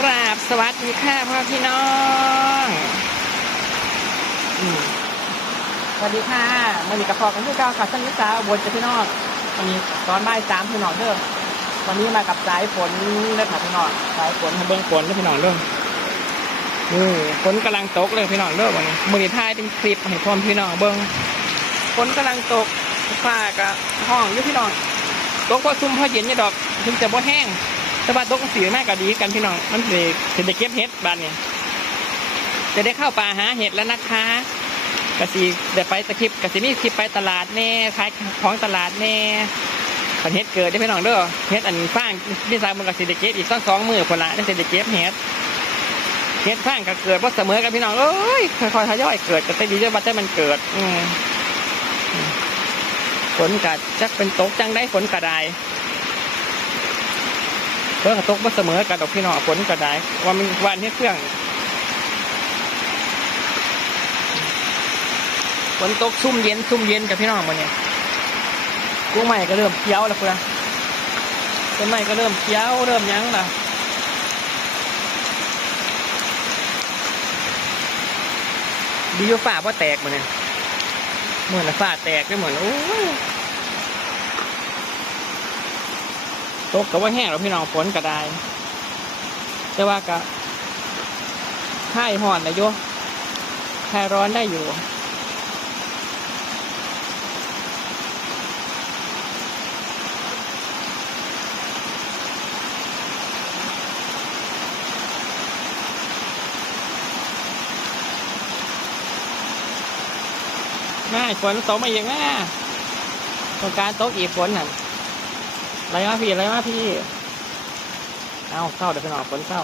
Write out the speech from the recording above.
กราบสวัสดีค่ะพ่อพี่น้องสวัสดีค่ะมันมีกระพาะกันที่เก้าค่ะท่านนิสาบนจะพี่น้องวันนี้ตอนบ่ายสามพี่น้องเด้อวันนี้มากับสายฝนเด้อค่ะพี่น้องสายฝนเบิ้งฝนเด้อพี่น้องเด้อนี่ฝนกำลังตกเลยพี่น้องเด้อวันนี้มือนี้ถ่ายเป็นคลิปให้พ่อพี่น้องเบิ้งฝนกำลังตกฟ้าก็ห้องอยู่พี่น้องตกพอซุ่มพอเย็นนี่ดอกถึงจะบ่แห้ง แต่ว่าตกสีมากก็ดีกันพี่น้อง มันสิจะได้เก็บเห็ดบ้านเนี่ยจะได้เข้าป่าหาเห็ดแล้วนะคะกะสีเดี๋ยวไปตะคลิปกะสีมีคลิปไปตลาดแน่ขายของตลาดแน่ขันเห็ดเกิดได้พี่น้องเด้อเห็ดอันฟางนี่สายมันกะสีได้เก็บอีกสองสองมือคนละได้สิได้เก็บเห็ดเห็ดฟางก็เกิดว่าเสมอกันพี่น้องเอ้ยค่อยๆทยอยเกิดก็ได้ดีด้วยว่าแต่มันเกิด อืฝนกัดจักเป็นตกจังได้ฝนกระได เพื่อกระตกมาเสมอกันดอกพี่น้องฝนก็ได้ว่ามันวันนี้เครื่องฝนตกซุ่มเย็นซุ่มเย็นกับพี่น้องมันเนี่ยกุ้งใหม่ก็เริ่มเคี้ยวแล้วคุณนะต้นไม้ก็เริ่มเคี้ยวเริ่มยั้งละดีว่าฝ้าว่าแตกมันเนี่ยเหมือนฝ้าแตกไม่เหมือนโอ้ย ตกกับว่าแห้งแล้วพี่น้องฝนก็ได้ แต่ว่าก็ค่ายห่อนนะโยคลายร้อนได้อยู่ง่ายฝนตกมาอีกนะต้องการตกอีกฝนน่ะ ไรมาพี่ไรมาพี่ เอาเข้าเดี๋ยวไปนอนฝนเข้า